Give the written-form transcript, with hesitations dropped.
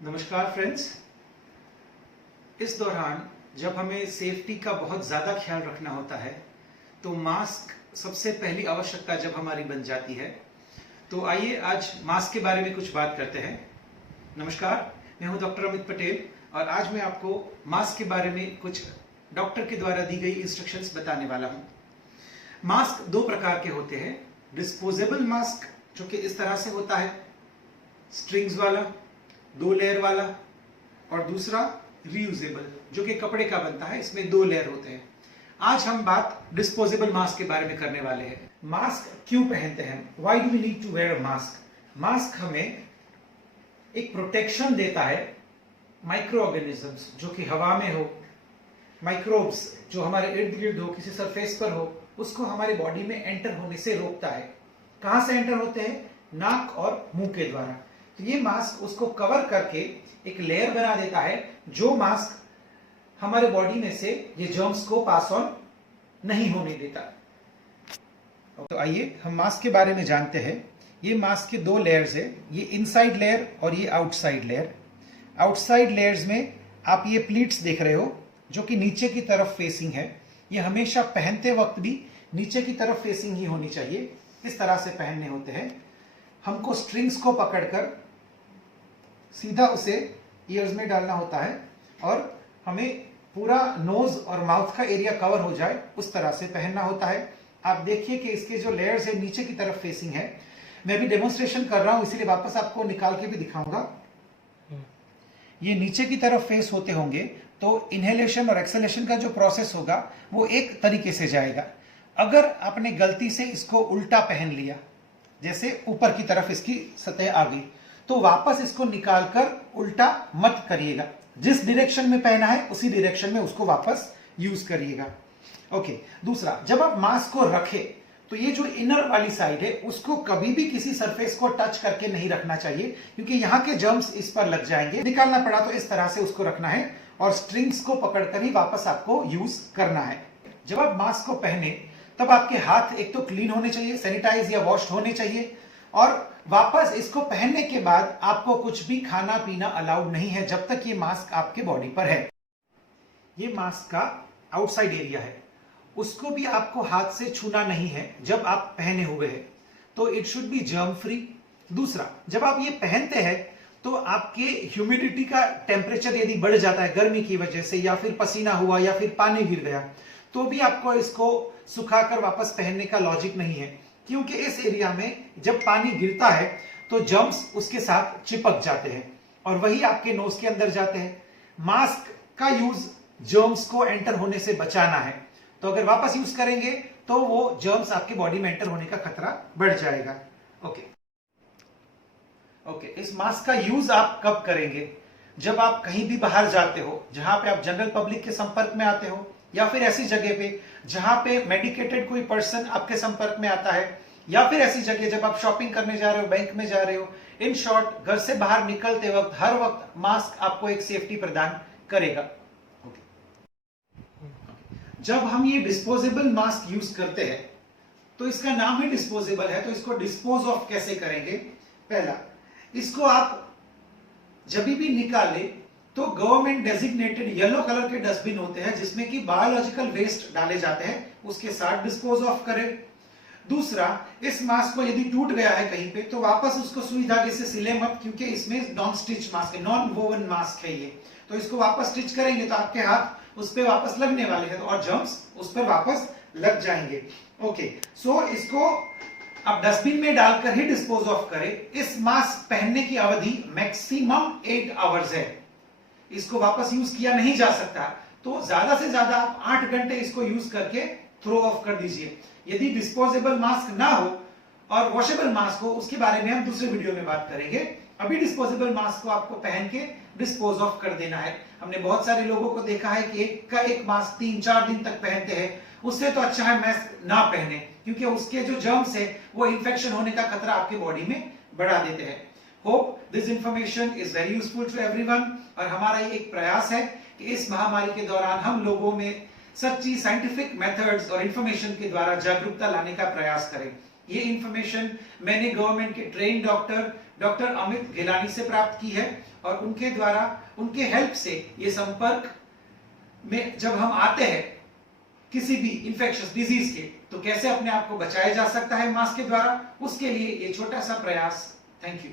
नमस्कार फ्रेंड्स। इस दौरान जब हमें सेफ्टी का बहुत ज़्यादा ख्याल रखना होता है तो मास्क सबसे पहली आवश्यकता जब हमारी बन जाती है। तो आइए आज मास्क के बारे में कुछ बात करते हैं। नमस्कार, मैं हूं डॉक्टर अमित पटेल और आज मैं आपको मास्क के बारे में कुछ डॉक्टर के द्वारा दी गई इंस्ट्रक्शंस बताने वाला हूं। मास्क दो प्रकार के होते हैं। डिस्पोजेबल मास्क जो कि इस तरह से होता है, स्ट्रिंग्स वाला, 2 लेयर वाला, और दूसरा रीयूजेबल जो कि कपड़े का बनता है, इसमें 2 लेयर होते हैं। आज हम बात डिस्पोजेबल मास्क के बारे में करने वाले हैं। मास्क क्यों पहनते हैं? Why do we need to wear a mask? Mask हमें एक प्रोटेक्शन देता है माइक्रो ऑर्गेनिजम्स जो कि हवा में हो, माइक्रोब्स जो हमारे इर्द गिर्द हो, किसी सरफेस पर हो, उसको हमारे बॉडी में एंटर होने से रोकता है। कहां से एंटर होते हैं? नाक और मुंह के द्वारा। तो ये मास्क उसको कवर करके एक लेयर बना देता है जो मास्क हमारे बॉडी में से ये जर्म्स को पास ऑन नहीं होने देता। तो आइए हम मास्क के बारे में जानते हैं। ये मास्क के 2 लेयर्स है, ये इनसाइड लेयर और ये आउटसाइड लेयर। आउटसाइड लेयर्स में आप ये प्लीट्स देख रहे हो जो कि नीचे की तरफ फेसिंग है। ये हमेशा पहनते वक्त भी नीचे की तरफ फेसिंग ही होनी चाहिए, इस तरह से पहनने होते हैं। हमको स्ट्रिंग्स को पकड़कर सीधा उसे ईयर्स में डालना होता है और हमें पूरा नोज और माउथ का एरिया कवर हो जाए उस तरह से पहनना होता है। आप देखिए कि इसके जो लेयर्स है नीचे की तरफ फेसिंग है। मैं भी डेमोन्स्ट्रेशन कर रहा हूं, इसीलिए वापस आपको निकाल के भी दिखाऊंगा। ये नीचे की तरफ फेस होते होंगे तो इनहेलेशन और एक्सहेलेशन का जो प्रोसेस होगा वो एक तरीके से जाएगा। अगर आपने गलती से इसको उल्टा पहन लिया, जैसे ऊपर की तरफ इसकी सतह आ गई, तो वापस इसको निकालकर उल्टा मत करिएगा। जिस डायरेक्शन में पहना है उसी डायरेक्शन में उसको वापस यूज करिएगा। ओके। दूसरा, जब आप मास्क को रखें तो ये जो इनर वाली साइड है उसको कभी भी किसी सरफेस को टच करके नहीं रखना चाहिए, क्योंकि यहाँ के जर्म्स इस पर लग जाएंगे। निकालना पड़ा तो इस तरह से उसको रखना है और स्ट्रिंग्स को पकड़कर ही वापस आपको यूज करना है। जब आप मास्क को पहने तब आपके हाथ एक तो क्लीन होने चाहिए, सैनिटाइज या वॉश्ड होने चाहिए, और वापस इसको पहनने के बाद आपको कुछ भी खाना पीना अलाउड नहीं है जब तक ये मास्क आपके बॉडी पर है। ये मास्क का आउटसाइड एरिया है, उसको भी आपको हाथ से छूना नहीं है जब आप पहने हुए हैं, तो it should be germ free. दूसरा, जब आप ये पहनते हैं तो आपके ह्यूमिडिटी का टेम्परेचर यदि बढ़ जाता है गर्मी की वजह से, या फिर पसीना हुआ, या फिर पानी गिर गया, तो भी आपको इसको सुखाकर वापस पहनने का लॉजिक नहीं है, क्योंकि इस एरिया में जब पानी गिरता है तो जर्म्स उसके साथ चिपक जाते हैं और वही आपके नोज के अंदर जाते हैं। मास्क का यूज जर्म्स को एंटर होने से बचाना है, तो अगर वापस यूज करेंगे तो वो जर्म्स आपके बॉडी में एंटर होने का खतरा बढ़ जाएगा। ओके। इस मास्क का यूज आप कब करेंगे? जब आप कहीं भी बाहर जाते हो, जहां पे आप जनरल पब्लिक के संपर्क में आते हो, या फिर ऐसी जगह पे जहां पे मेडिकेटेड कोई पर्सन आपके संपर्क में आता है, या फिर ऐसी जगह जब आप शॉपिंग करने जा रहे हो, बैंक में जा रहे हो। इन शॉर्ट, घर से बाहर निकलते वक्त हर वक्त मास्क आपको एक सेफ्टी प्रदान करेगा। जब हम ये डिस्पोजेबल मास्क यूज करते हैं तो इसका नाम ही डिस्पोजेबल है, तो इसको डिस्पोज ऑफ कैसे करेंगे? पहला, इसको आप जब भी निकाले तो गवर्नमेंट डेजिग्नेटेड येलो कलर के डस्टबिन होते हैं जिसमें कि बायोलॉजिकल वेस्ट डाले जाते हैं, उसके साथ डिस्पोज ऑफ करें। दूसरा, इस मास्क को यदि टूट गया है कहीं पे तो वापस उसको सुई धागे से सिले मत, क्योंकि इसमें नॉन स्टिच मास्क है, नॉन वोवन मास्क है ये। तो इसको वापस स्टिच करेंगे तो आपके हाथ उस पर वापस लगने वाले हैं और जर्म्स उस पर वापस लग जाएंगे। ओके, सो इसको आप डस्टबिन में डालकर ही डिस्पोज ऑफ करें। इस मास्क पहनने की अवधि मैक्सिमम 8 आवर्स है, इसको वापस यूज किया नहीं जा सकता, तो ज्यादा से ज्यादा आप 8 घंटे इसको यूज करके थ्रो ऑफ कर दीजिए। यदि डिस्पोजेबल मास्क ना हो और वॉशेबल मास्क हो, उसके बारे में हम दूसरे वीडियो में बात करेंगे। अभी डिस्पोजेबल मास्क को आपको पहन के डिस्पोज ऑफ कर देना है। हमने बहुत सारे लोगों को देखा है कि एक का एक मास्क 3-4 दिन तक पहनते हैं, उससे तो अच्छा है मास्क ना पहने, क्योंकि उसके जो जर्म्स है वो इन्फेक्शन होने का खतरा आपके बॉडी में बढ़ा देते हैं। Hope this information is very useful to everyone, और हमारा ये एक प्रयास है कि इस महामारी के दौरान हम लोगों में सच्ची साइंटिफिक मेथड्स और इंफॉर्मेशन के द्वारा जागरूकता लाने का प्रयास करें। ये इंफॉर्मेशन मैंने गवर्नमेंट के ट्रेन डॉक्टर अमित गिलानी से प्राप्त की है और उनके द्वारा, उनके हेल्प से ये संपर्क में जब हम आते हैं किसी भी इंफेक्शियस डिजीज के, तो कैसे अपने आप को बचाया जा सकता है मास्क के द्वारा, उसके लिए ये छोटा सा प्रयास। Thank you.